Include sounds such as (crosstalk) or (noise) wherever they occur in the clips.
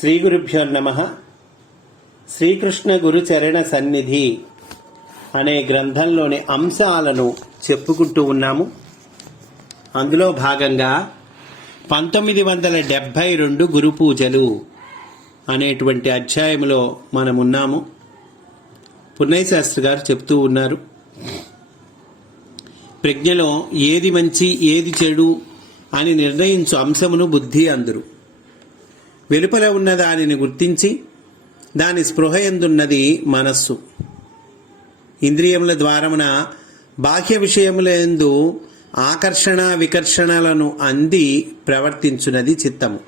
శ్రీ గురుభ్యో నమ. శ్రీకృష్ణ గురు చరణ సన్నిధి అనే గ్రంథంలోని అంశాలను చెప్పుకుంటూ ఉన్నాము. అందులో భాగంగా పంతొమ్మిది వందల డెబ్భై రెండు గురు పూజలు అనేటువంటి అధ్యాయంలో మనమున్నాము. పున్నయ్య శాస్త్రి గారు చెప్తూ ఉన్నారు. ప్రజ్ఞలో ఏది మంచి ఏది చెడు అని నిర్ణయించు అంశమును బుద్ధి అందరు. వెలుపల ఉన్న దానిని గుర్తించి దాని స్పృహ ఎందున్నది మనస్సు. ఇంద్రియముల ద్వారమున బాహ్య విషయముల ఎందు ఆకర్షణ వికర్షణలను అంది ప్రవర్తించున్నది చిత్తము.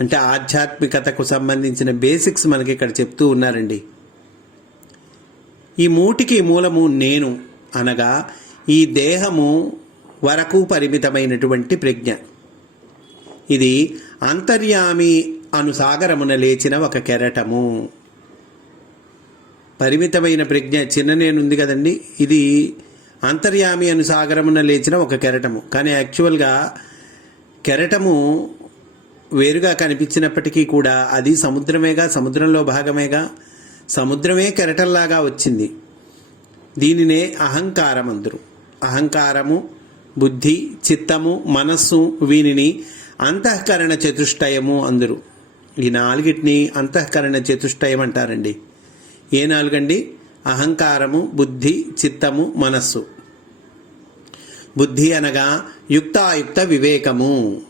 అంటే ఆధ్యాత్మికతకు సంబంధించిన బేసిక్స్ మనకి ఇక్కడ చెప్తూ ఉన్నారండి. ఈ మూటికి మూలము నేను అనగా ఈ దేహము వరకు పరిమితమైనటువంటి ప్రజ్ఞ. ఇది అంతర్యామి అనుసాగరమున లేచిన ఒక కెరటము. పరిమితమైన ప్రజ్ఞ చిన్న నేనుంది కదండి. ఇది అంతర్యామి అనుసాగరమున లేచిన ఒక కెరటము. కానీ యాక్చువల్గా కెరటము వేరుగా కనిపించినప్పటికీ కూడా అది సముద్రమేగా సముద్రంలో భాగమేగా సముద్రమే కెరటంలాగా వచ్చింది. దీనినే అహంకారం అందరు అహంకారము బుద్ధి చిత్తము మనస్సు వీనిని అంతఃకరణ చతుష్టయము అందరు. ఈ నాలుగిటిని అంతఃకరణ చతుష్టయం అంటారండి ఏ నాలుగండి? అహంకారము బుద్ధి చిత్తము మనస్సు. బుద్ధి అనగా యుక్తాయుక్త వివేకము.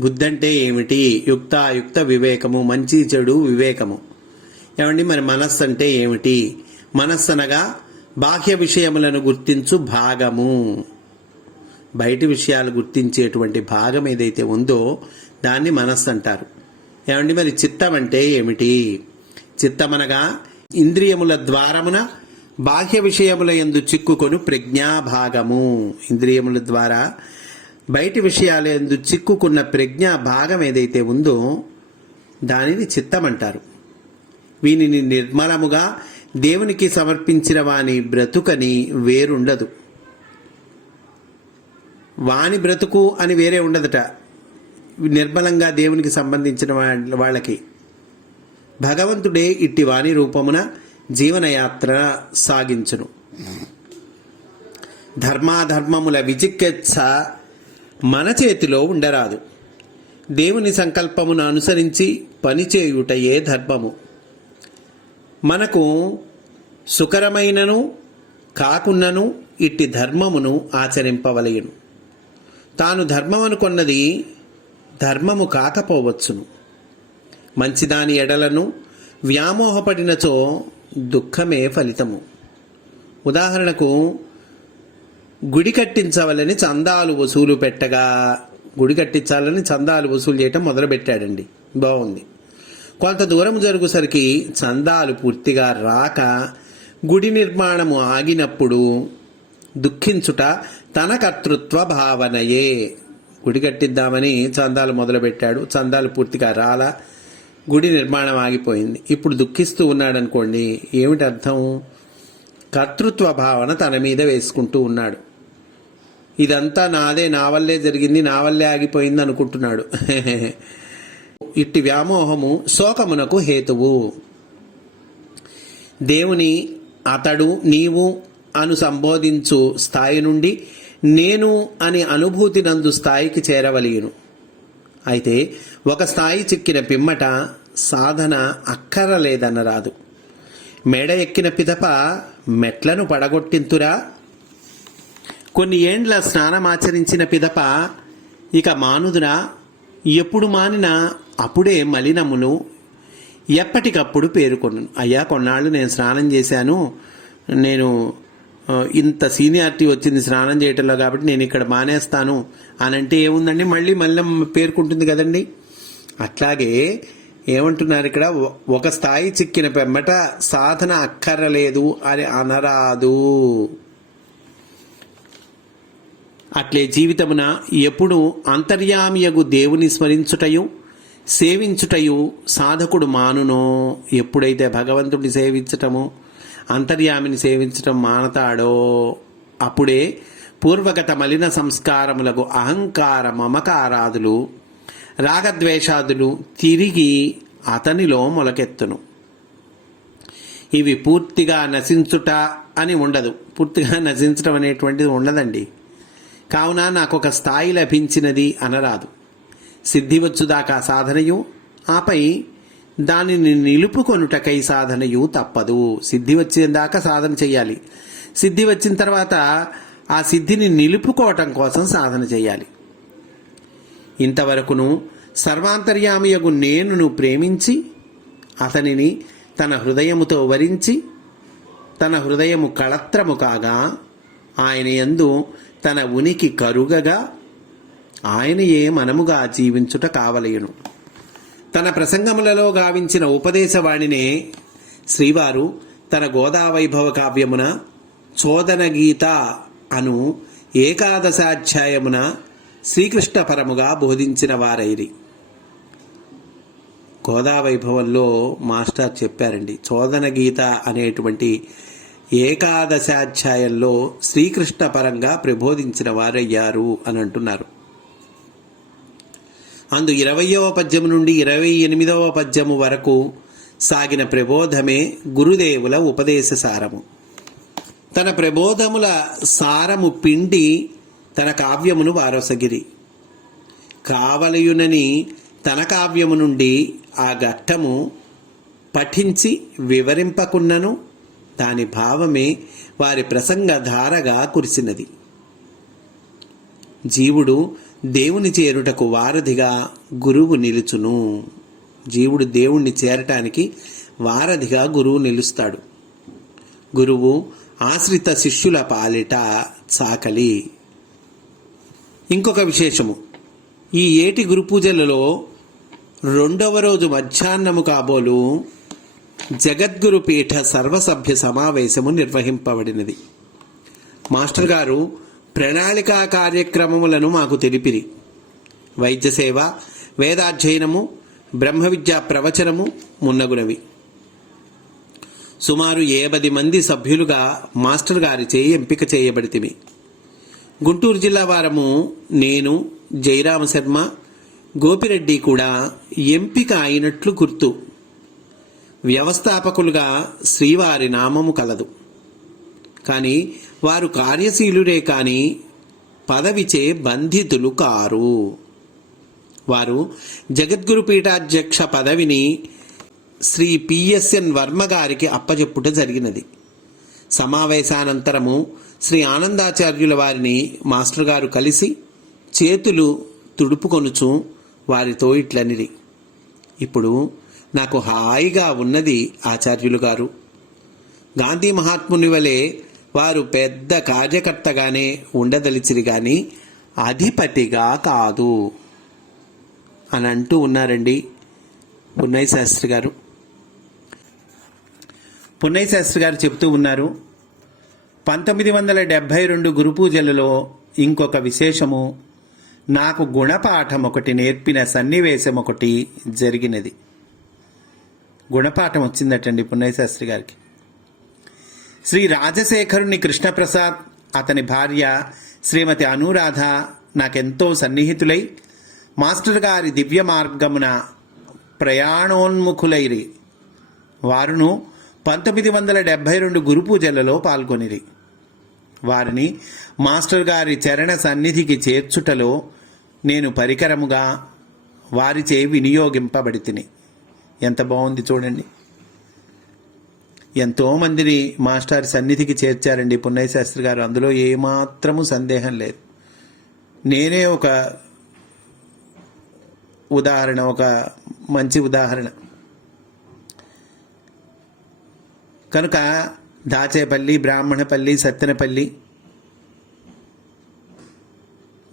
బుద్ధి అంటే ఏమిటి? యుక్తాయుక్త వివేకము మంచి చెడు వివేకము. ఏమండి? మరి మనస్సు అంటే ఏమిటి? మనస్సు అనగా బాహ్య విషయములను గుర్తించు భాగము. బయటి విషయాలు గుర్తించేటువంటి భాగం ఏదైతే ఉందో దాన్ని మనస్సు అంటారు ఏమండి మరి చిత్తం అంటే ఏమిటి? చిత్తమనగా ఇంద్రియముల ద్వారమున బాహ్య విషయముల ఎందు చిక్కుకొను ప్రజ్ఞాభాగము. ఇంద్రియముల ద్వారా బయటి విషయాల ఎందు చిక్కుకున్న ప్రజ్ఞా భాగం ఏదైతే ఉందో దానిని చిత్తం అంటారు. వీనిని నిర్మలముగా దేవునికి సమర్పించిన వాని బ్రతుకని వేరుండదు. వాని బ్రతుకు అని వేరే ఉండదట. నిర్మలంగా దేవునికి సంబంధించిన వా- వాళ్ళకి. భగవంతుడే ఇట్టి వాణి రూపమున జీవనయాత్ర సాగించును. ధర్మాధర్మముల విజిక్కెచ్చ మన చేతిలో ఉండరాదు. దేవుని సంకల్పమును అనుసరించి పనిచేయుటయే ధర్మము. మనకు సుకరమైనను కాకున్నను ఇట్టి ధర్మమును ఆచరింపవలయను. తాను ధర్మం అనుకొన్నది ధర్మము కాకపోవచ్చును. మంచిదాని ఎడలను వ్యామోహపడినచో దుఃఖమే ఫలితము. ఉదాహరణకు గుడి కట్టించవలని చందాలు వసూలు పెట్టగా గుడి కట్టించాలని చందాలు వసూలు చేయటం మొదలుపెట్టాడండి. బాగుంది కొంత దూరం జరుగుసరికి చందాలు పూర్తిగా రాక గుడి నిర్మాణము ఆగినప్పుడు దుఃఖించుట తన కర్తృత్వ భావనయే. గుడి కట్టిద్దామని చందాలు మొదలుపెట్టాడు. చందాలు పూర్తిగా రాలా. గుడి నిర్మాణం ఆగిపోయింది. ఇప్పుడు దుఃఖిస్తూ ఉన్నాడు అనుకోండి ఏమిటి అర్థం? కర్తృత్వ భావన తన మీద వేసుకుంటూ ఉన్నాడు. ఇదంతా నాదే నా వల్లే జరిగింది నా వల్లే ఆగిపోయింది అనుకుంటున్నాడు. (laughs) ఇట్టి వ్యామోహము శోకమునకు హేతువు. దేవుని అతడు నీవు అను సంబోధించు స్థాయి నుండి నేను అని అనుభూతి నందు స్థాయికి చేరవలియును. అయితే ఒక స్థాయి చిక్కిన పిమ్మట సాధన అక్కరలేదనరాదు మెడ ఎక్కిన పిదప మెట్లను పడగొట్టింతురా? కొన్ని ఏండ్ల స్నానమాచరించిన పిదప ఇక మానుదునా? ఎప్పుడు మానినా అప్పుడే మలినమును. ఎప్పటికప్పుడు పేరుకొన్నాను అయ్యా కొన్నాళ్ళు నేను స్నానం చేశాను. నేను ఇంత సీనియారిటీ వచ్చింది స్నానం చేయటంలో కాబట్టి నేను ఇక్కడ మానేస్తాను అని అంటే ఏముందండి? మళ్ళీ మళ్ళీ పేర్కొంటుంది కదండి. అట్లాగే ఏమంటున్నారు ఇక్కడ? ఒక స్థాయి చిక్కిన పెమ్మట సాధన అక్కర్రలేదు అని అనరాదు. అట్లే జీవితమున ఎప్పుడు అంతర్యామియగు దేవుని స్మరించుటయు సేవించుటయు సాధకుడు మానునో. ఎప్పుడైతే భగవంతుడిని సేవించటము అంతర్యామిని సేవించటం మానతాడో? అప్పుడే పూర్వగత మలిన సంస్కారములకు అహంకార మమకారాదులు రాగద్వేషాదులు తిరిగి అతనిలో మొలకెత్తును. ఇవి పూర్తిగా నశించుట అని ఉండదు. పూర్తిగా నశించడం అనేటువంటిది ఉండదండి. కావున నాకు ఒక స్థాయి లభించినది అనరాదు. సిద్ధి వచ్చుదాకా సాధనయు. ఆపై దానిని నిలుపుకొనుటకై సాధనయు తప్పదు. సిద్ధి వచ్చేదాకా సాధన చేయాలి సిద్ధి వచ్చిన తర్వాత ఆ సిద్ధిని నిలుపుకోవటం కోసం సాధన చేయాలి ఇంతవరకును సర్వాంతర్యామియగు నేనును ప్రేమించి అతనిని తన హృదయముతో వరించి తన హృదయము కళత్రము కాగా ఆయన యందు తన ఉనికి కరుగగా ఆయనయే మనముగా జీవించుట కావలయును తన ప్రసంగములలో గావించిన ఉపదేశవాణినే శ్రీవారు తన గోదావైభవ కావ్యమున చోదన గీత అను ఏకాదశాధ్యాయమున శ్రీకృష్ణ పరముగా బోధించిన వారైరి. గోదావైభవంలో మాస్టర్ చెప్పారండి చోదన గీత అనేటువంటి ఏకాదశాధ్యాయంలో శ్రీకృష్ణ పరంగా ప్రబోధించిన వారయ్యారు అని అంటున్నారు. అందు ఇరవయవ పద్యము నుండి ఇరవై ఎనిమిదవ పద్యము వరకు సాగిన ప్రబోధమే గురుదేవుల ఉపదేశ సారము. తన ప్రబోధముల సారము పిండి తన కావ్యమును వారసగిరి. కావలయునని తన కావ్యము నుండి ఆ ఘట్టము పఠించి వివరింపకున్నను దాని భావమే వారి ప్రసంగ ధారగా కురిసినది. జీవుడు దేవుని చేరుటకు వారధిగా గురువు నిలుచును. జీవుడు దేవుణ్ణి చేరటానికి వారధిగా గురువు నిలుస్తాడు. గురువు ఆశ్రిత శిష్యుల పాలిట చాకలి. ఇంకొక విశేషము. ఈ ఏటి గురు పూజలలో రెండవ రోజు మధ్యాహ్నము కాబోలు జగద్గురు పీఠ సర్వసభ్య సమావేశము నిర్వహింపబడినది. మాస్టర్ గారు ప్రణాళికా కార్యక్రమములను మాకు తెలిపిరి. వైద్య సేవ వేదాధ్యయనము బ్రహ్మ విద్యా ప్రవచనము మున్నగునవి. సుమారు ఏబది మంది సభ్యులుగా మాస్టర్ గారిచే ఎంపిక చేయబడితిమి. గుంటూరు జిల్లా వారము నేను జయరామ శర్మ గోపిరెడ్డి కూడా ఎంపిక అయినట్లు గుర్తు. వ్యవస్థాపకులుగా శ్రీవారి నామము కలదు. కానీ వారు కార్యశీలురే కాని పదవిచే బంధితులు కారు. వారు జగద్గురు పీఠాధ్యక్ష పదవిని శ్రీ పిఎస్ఎన్ వర్మ గారికి అప్పజెప్పుట జరిగినది. సమావేశానంతరము శ్రీ ఆనందాచార్యుల వారిని మాస్టర్ గారు కలిసి చేతులు తుడుపుకొనుచు వారితో ఇట్లనిరి. ఇప్పుడు నాకు హాయిగా ఉన్నది ఆచార్యులు గారు. గాంధీ మహాత్ముని వలె వారు పెద్ద కార్యకర్తగానే ఉండదలిచిరి గాని అధిపతిగా కాదు అని అంటూ ఉన్నారండి పున్నయ్య శాస్త్రి గారు. పున్నయ్య శాస్త్రి గారు చెప్తూ ఉన్నారు పంతొమ్మిది వందల డెబ్భై రెండు గురు పూజలలో ఇంకొక విశేషము నాకు గుణపాఠం ఒకటి నేర్పిన సన్నివేశం ఒకటి జరిగినది. గుణపాఠం వచ్చిందటండి పున్నయ్య శాస్త్రి గారికి. శ్రీ రాజశేఖరుని కృష్ణప్రసాద్ అతని భార్య శ్రీమతి అనురాధ నాకెంతో సన్నిహితులై మాస్టర్ గారి దివ్య మార్గమున ప్రయాణోన్ముఖులైరి. వారును పంతొమ్మిది వందల డెబ్భై రెండు గురు పూజలలో పాల్గొనిరి. వారిని మాస్టర్ గారి చరణ సన్నిధికి చేర్చుటలో నేను పరికరముగా వారిచే వినియోగింపబడి వినియోగింపబడితిని. ఎంత బాగుంది చూడండి. ఎంతో మందిని మాస్టర్ సన్నిధికి చేర్చారండి. పున్నయ్య శాస్త్రి గారు అందులో ఏమాత్రము సందేహం లేదు. నేనే ఒక ఉదాహరణ ఒక మంచి ఉదాహరణ. కనుక దాచేపల్లి బ్రాహ్మణపల్లి సత్తెనపల్లి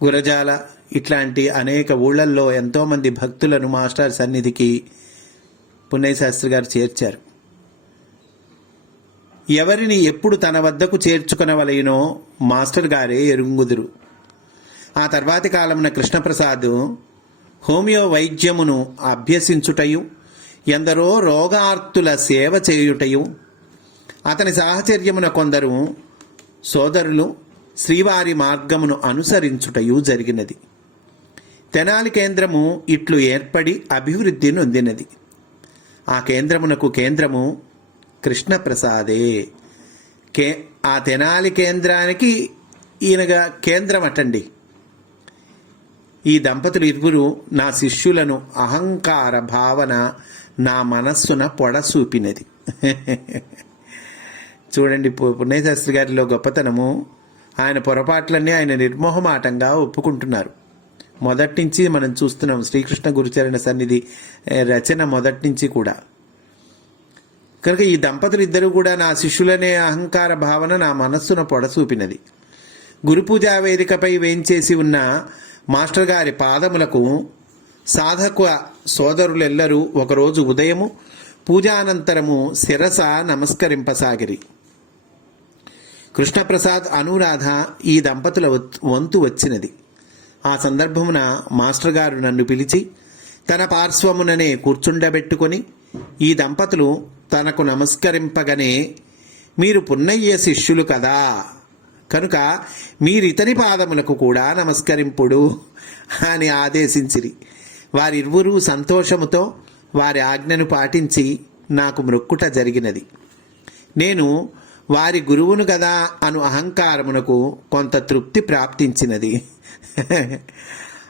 గురజాల ఇట్లాంటి అనేక ఊళ్ళల్లో ఎంతోమంది భక్తులను మాస్టర్ సన్నిధికి పున్నయ్య గారు చేర్చారు. ఎవరిని ఎప్పుడు తన వద్దకు చేర్చుకునవలయనో మాస్టర్ గారే ఎరుంగుదురు. ఆ తర్వాతి కాలమున కృష్ణప్రసాద్ హోమియో వైద్యమును అభ్యసించుటయు ఎందరో రోగార్తుల సేవ చేయుటయు అతని సాహచర్యమున కొందరు సోదరులు శ్రీవారి మార్గమును అనుసరించుటయు జరిగినది. తెనాలి కేంద్రము ఇట్లు ఏర్పడి అభివృద్ధి నొందినది. ఆ కేంద్రమునకు కేంద్రము కృష్ణప్రసాదే. కే ఆ తెనాలి కేంద్రానికి ఈయనగా కేంద్రం అటండి ఈ దంపతులు ఇరువురు నా శిష్యులను అహంకార భావన నా మనస్సున పొడసూపినది. (laughs) చూడండి పుణ్యశాస్త్రి గారిలో గొప్పతనము. ఆయన పొరపాట్లన్నీ ఆయన నిర్మోహమాటంగా ఒప్పుకుంటున్నారు. మొదటి నుంచి మనం చూస్తున్నాం శ్రీకృష్ణ గురుచరణ సన్నిధి రచన మొదటి నుంచి కూడా. కనుక ఈ దంపతులు ఇద్దరు కూడా నా శిష్యులనే అహంకార భావన నా మనస్సున పొడసూపినది. గురుపూజా వేదికపై వేంచేసి ఉన్న మాస్టర్ గారి పాదములకు సాధక సోదరులెల్లరూ ఒకరోజు ఉదయము పూజానంతరము శిరస నమస్కరింపసాగిరి. కృష్ణప్రసాద్ అనురాధ ఈ దంపతుల వంతు వచ్చినది. ఆ సందర్భమున మాస్టర్ గారు నన్ను పిలిచి తన పార్శ్వముననే కూర్చుండబెట్టుకొని ఈ దంపతులు తనకు నమస్కరింపగనే మీరు పున్నయ్య శిష్యులు కదా. కనుక మీరితని పాదములకు కూడా నమస్కరింపుడు అని ఆదేశించిరి. వారిరువురూ సంతోషముతో వారి ఆజ్ఞను పాటించి నాకు మృక్కుట జరిగినది. నేను వారి గురువును కదా అను అహంకారమునకు కొంత తృప్తి ప్రాప్తించినది.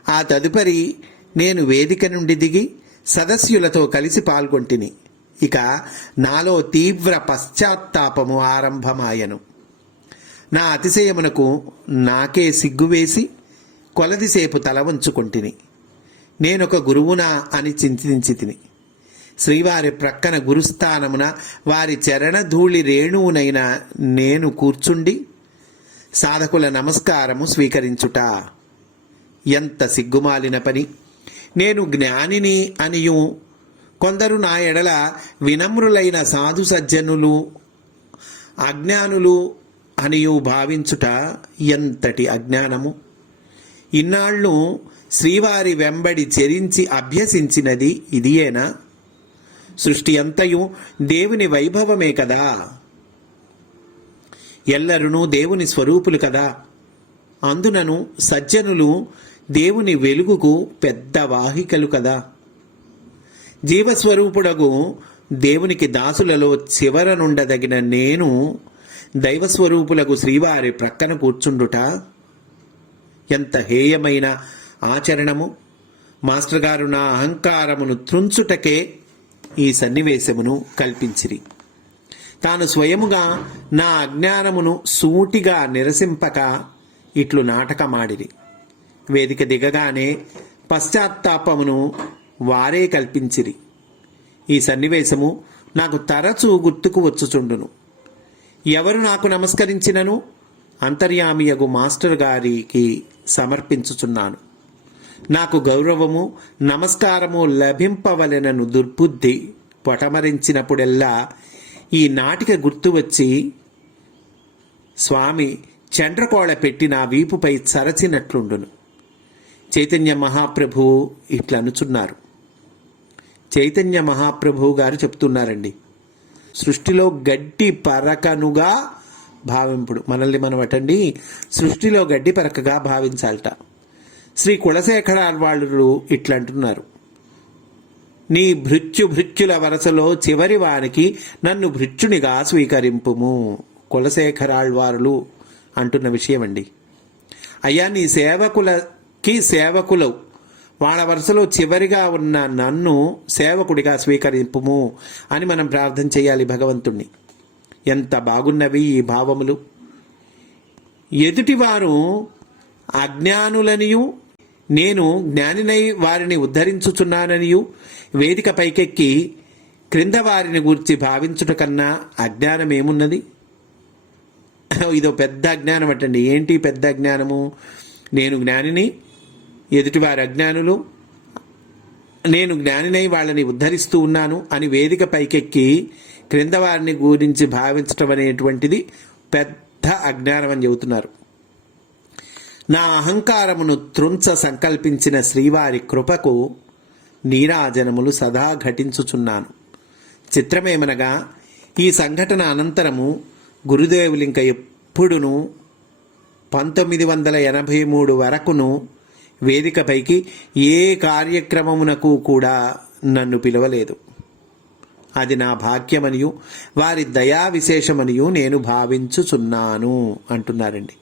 ఆ తదుపరి నేను వేదిక నుండి దిగి సదస్యులతో కలిసి పాల్గొంటిని. ఇక నాలో తీవ్ర పశ్చాత్తాపము ఆరంభమాయను. నా అతిశయమునకు నాకే సిగ్గువేసి కొలదిసేపు తల వంచుకొంటిని. నేనొక గురువునా అని చింతించి తిని శ్రీవారి ప్రక్కన గురుస్థానమున వారి చరణధూళి రేణువునైన నేను కూర్చుండి సాధకుల నమస్కారము స్వీకరించుట. ఎంత సిగ్గుమాలిన పని! నేను జ్ఞానిని అనియు కొందరు నా ఎడల వినమ్రులైన సాధు సజ్జనులు అజ్ఞానులు అనియు భావించుట ఎంతటి అజ్ఞానము? ఇన్నాళ్ళు శ్రీవారి వెంబడి చెరించి అభ్యసించినది ఇదియేనా? సృష్టి అంతయు దేవుని వైభవమే కదా? ఎల్లరునూ దేవుని స్వరూపులు కదా? అందునను సజ్జనులు దేవుని వెలుగుకు పెద్ద వాహికలు కదా? జీవస్వరూపుడగు దేవునికి దాసులలో చివరనుండదగిన నేను దైవస్వరూపులకు శ్రీవారి ప్రక్కన కూర్చుండుట ఎంత హేయమైన ఆచరణము. మాస్టర్ గారు నా అహంకారమును త్రుంచుటకే ఈ సన్నివేశమును కల్పించిరి. తాను స్వయముగా నా అజ్ఞానమును సూటిగా నిరసింపక ఇట్లు నాటకమాడిరి. వేదిక దిగగానే పశ్చాత్తాపమును వారే కల్పించిరి. ఈ సన్నివేశము నాకు తరచూ గుర్తుకు వచ్చుచుండును. ఎవరు నాకు నమస్కరించినను? అంతర్యామియగు మాస్టర్ గారికి సమర్పించుచున్నాను. నాకు గౌరవము నమస్కారము లభింపవలెనను దుర్బుద్ధి పొటమరించినప్పుడెల్లా ఈ నాటిక గుర్తు వచ్చి స్వామి చండ్రకోళ పెట్టి నా వీపుపై చరచినట్లుండును. చైతన్య మహాప్రభువు ఇట్లనుచున్నారు. చైతన్య మహాప్రభువు గారు చెప్తున్నారండి. సృష్టిలో గడ్డి పరకనుగా భావింపుడు. మనల్ని మనం అటండి సృష్టిలో గడ్డి పరకగా భావించాలట. శ్రీ కులశేఖర వాళ్ళు ఇట్లంటున్నారు. నీ భృత్యు భృత్యుల వరసలో చివరి వానికి నన్ను భృత్యునిగా స్వీకరింపుము. కులశేఖరాళ్వారులు అంటున్న విషయం అండి అయ్యా నీ సేవకులకి సేవకులవు. వాళ్ళ వరుసలో చివరిగా ఉన్న నన్ను సేవకుడిగా స్వీకరింపుము అని మనం ప్రార్థన చేయాలి భగవంతుణ్ణి. ఎంత బాగున్నవి ఈ భావములు. ఎదుటివారు అజ్ఞానులనియు నేను జ్ఞానినై వారిని ఉద్ధరించుచున్నాననియు వేదిక పైకెక్కి క్రింద వారిని గూర్చి భావించుట కన్నా అజ్ఞానం ఏమున్నది ఇదో పెద్ద అజ్ఞానం అటండి ఏంటి పెద్ద అజ్ఞానము? నేను జ్ఞానిని ఎదుటివారి అజ్ఞానులు నేను జ్ఞానినై వాళ్ళని ఉద్ధరిస్తూ ఉన్నాను అని వేదిక పైకెక్కి క్రింద వారిని గురించి భావించటం అనేటువంటిది పెద్ద అజ్ఞానం అని చెబుతున్నారు. నా అహంకారమును త్రుంచ సంకల్పించిన శ్రీవారి కృపకు నీరాజనములు సదా ఘటించుచున్నాను. చిత్రమేమనగా ఈ సంఘటన అనంతరము గురుదేవులింక ఎప్పుడును పంతొమ్మిది వందల ఎనభై మూడు వరకును వేదికపైకి ఏ కార్యక్రమమునకు కూడా నన్ను పిలవలేదు. అది నా భాగ్యమనియు వారి దయా విశేషమనియు నేను భావించుచున్నాను అంటున్నారండి.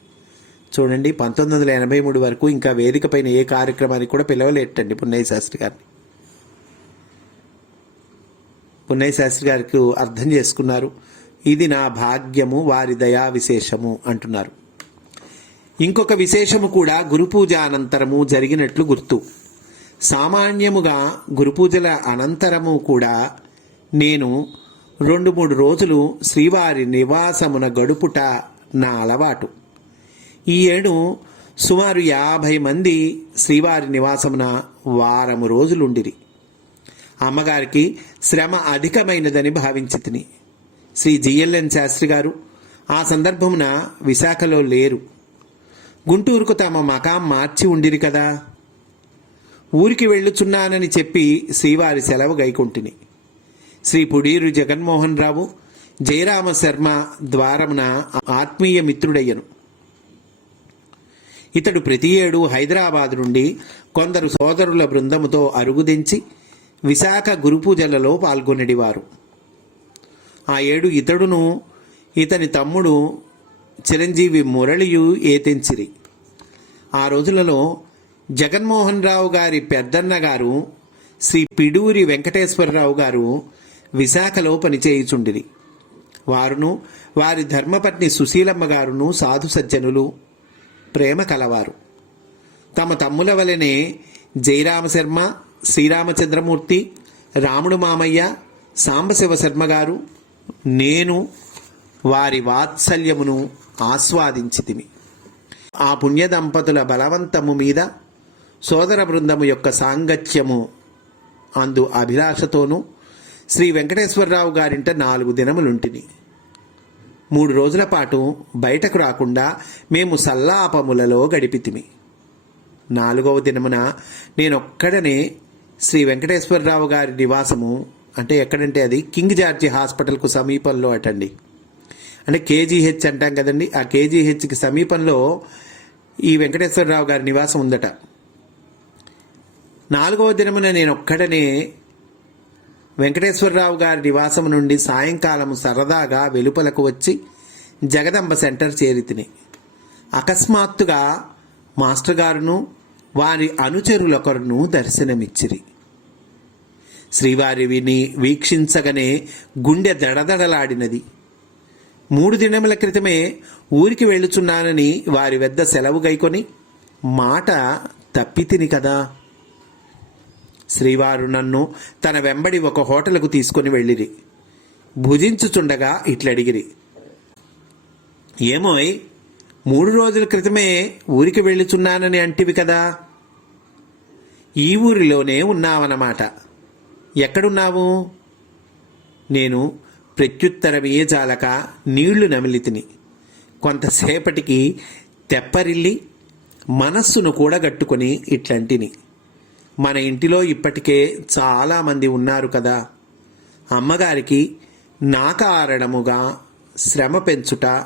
చూడండి పంతొమ్మిది వందల ఎనభై మూడు వరకు ఇంకా వేదిక పైన ఏ కార్యక్రమానికి కూడా పిలవలేటండి పున్నయ్య శాస్త్రి గారిని. పున్నయ్య శాస్త్రి గారికి అర్థం చేసుకున్నారు ఇది నా భాగ్యము వారి దయా విశేషము అంటున్నారు. ఇంకొక విశేషము కూడా గురుపూజ అనంతరము జరిగినట్లు గుర్తు. సామాన్యముగా గురుపూజల అనంతరము కూడా నేను రెండు మూడు రోజులు శ్రీవారి నివాసమున గడుపుట నా అలవాటు. ఈ ఏడు సుమారు యాభై మంది శ్రీవారి నివాసమున వారము రోజులుండిరి. అమ్మగారికి శ్రమ అధికమైనదని భావించి తిని. శ్రీ జిఎల్ఎన్ శాస్త్రి గారు ఆ సందర్భమున విశాఖలో లేరు. గుంటూరుకు తమ మకాం మార్చి ఉండిరి కదా. ఊరికి వెళ్ళుచున్నానని చెప్పి శ్రీవారి సెలవు గైకుంటిని. శ్రీ పుడీరు జగన్మోహన్ రావు జయరామ శర్మ ద్వారమున ఆత్మీయ మిత్రుడయ్యను. ఇతడు ప్రతి ఏడు హైదరాబాద్ నుండి కొందరు సోదరుల బృందముతో అరుగుదించి విశాఖ గురుపూజలలో పాల్గొనడివారు. ఆ ఏడు ఇతడును ఇతని తమ్ముడు చిరంజీవి మురళియు ఏతెంచిరి. ఆ రోజులలో జగన్మోహన్ రావు గారి పెద్దన్న గారు శ్రీ పిడూరి వెంకటేశ్వరరావు గారు విశాఖలో పనిచేయుచుండిరి. వారును వారి ధర్మపత్ని సుశీలమ్మ గారును సాధు సజ్జనులు ప్రేమ కలవారు. తమ తమ్ముల వలనే జయరామశర్మ శ్రీరామచంద్రమూర్తి రాముడు మామయ్య సాంబశివ శర్మ గారు నేను వారి వాత్సల్యమును ఆస్వాదించితిమి. ఆ పుణ్య దంపతుల బలవంతము మీద సోదర బృందము యొక్క సాంగత్యము అందు అభిలాషతోనూ శ్రీ వెంకటేశ్వరరావు గారింట నాలుగు దినములుంటిని. మూడు రోజుల పాటు బయటకు రాకుండా మేము సల్లాపములలో గడిపితిమి. నాలుగవ దినమున నేనొక్కడనే శ్రీ వెంకటేశ్వరరావు గారి నివాసము అంటే ఎక్కడంటే అది కింగ్ జార్జి హాస్పిటల్కు సమీపంలో అటండి. అంటే కేజీహెచ్ అంటాం కదండి. ఆ కేజీహెచ్కి సమీపంలో ఈ వెంకటేశ్వరరావు గారి నివాసం ఉందట. నాలుగవ దినమున నేను ఒక్కడనే వెంకటేశ్వరరావు గారి నివాసం నుండి సాయంకాలం సరదాగా వెలుపలకు వచ్చి జగదంబ సెంటర్ చేరితిని. అకస్మాత్తుగా మాస్టర్ గారును వారి అనుచరులొకరును దర్శనమిచ్చిరి. శ్రీవారి విని వీక్షించగనే గుండె దడదడలాడినది. మూడు దినముల క్రితమే ఊరికి వెళ్ళుచున్నానని వారి వద్ద సెలవు గైకొని మాట తప్పితిని కదా. శ్రీవారు నన్ను తన వెంబడి ఒక హోటల్కు తీసుకుని వెళ్ళిరి. భుజించుచుండగా ఇట్లడిగిరి. ఏమోయ్ మూడు రోజుల క్రితమే ఊరికి వెళ్ళుచున్నానని అంటివి కదా. ఈ ఊరిలోనే ఉన్నావన్నమాట. ఎక్కడున్నావు? నేను ప్రత్యుత్తరమే జాలక నీళ్ళు నమిలితిని. కొంతసేపటికి తెప్పరిల్లి మనస్సును కూడా గట్టుకొని ఇట్లాంటిని. మన ఇంటిలో ఇప్పటికే చాలామంది ఉన్నారు కదా. అమ్మగారికి నాకారణముగా శ్రమ పెంచుట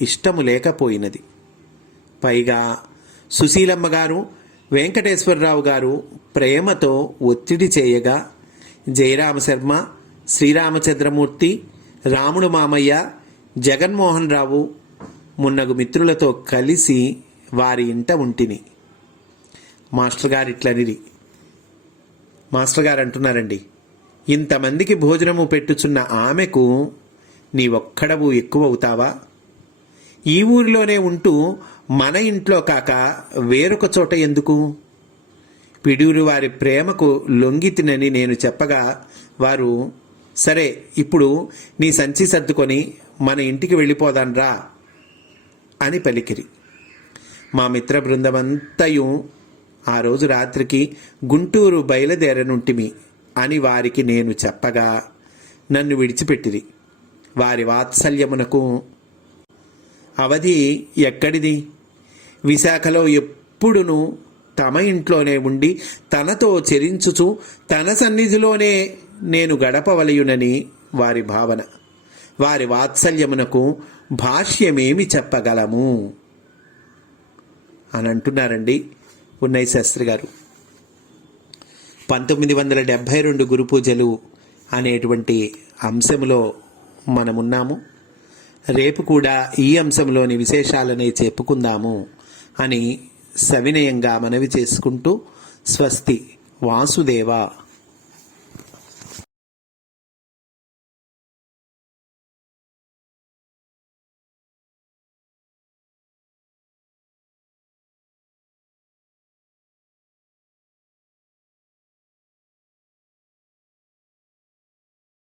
ఇష్టము లేకపోయినది. పైగా సుశీలమ్మ గారు వెంకటేశ్వరరావు గారు ప్రేమతో ఒత్తిడి చేయగా జయరామ శర్మ శ్రీరామచంద్రమూర్తి రాముడు మామయ్య జగన్మోహన్ రావు మున్నగు మిత్రులతో కలిసి వారి ఇంట ఉంటిని. మాస్టర్ గారు ఇట్లనిది మాస్టర్ గారు అంటున్నారండి ఇంతమందికి భోజనము పెట్టుచున్న ఆమెకు నీ ఒక్కడవు ఎక్కువ అవుతావా ఈ ఊరిలోనే ఉంటూ మన ఇంట్లో కాక వేరొక చోట ఎందుకు? పిడూరు వారి ప్రేమకు లొంగితినని నేను చెప్పగా వారు సరే ఇప్పుడు నీ సంచి సర్దుకొని మన ఇంటికి వెళ్ళిపోదాన్రా అని పలికిరి. మా మిత్ర బృందమంతయు ఆ రోజు రాత్రికి గుంటూరు బయలుదేరనుంటిమి అని వారికి నేను చెప్పగా నన్ను విడిచిపెట్టిరి. వారి వాత్సల్యమునకు అవధి ఎక్కడిది? విశాఖలో ఎప్పుడును తమ ఇంట్లోనే ఉండి తనతో చెరించుచు తన సన్నిధిలోనే నేను గడపవలయునని వారి భావన. వారి వాత్సల్యమునకు భాష్యమేమి చెప్పగలము? అని అంటున్నారండి ఉన్నయ్య శాస్త్రి గారు పంతొమ్మిది వందల డెబ్భై రెండు గురు పూజలు అనేటువంటి అంశంలో మనమున్నాము. రేపు కూడా ఈ అంశంలోని విశేషాలని చెప్పుకుందాము అని సవినయంగా మనవి చేసుకుంటూ స్వస్తి వాసుదేవ.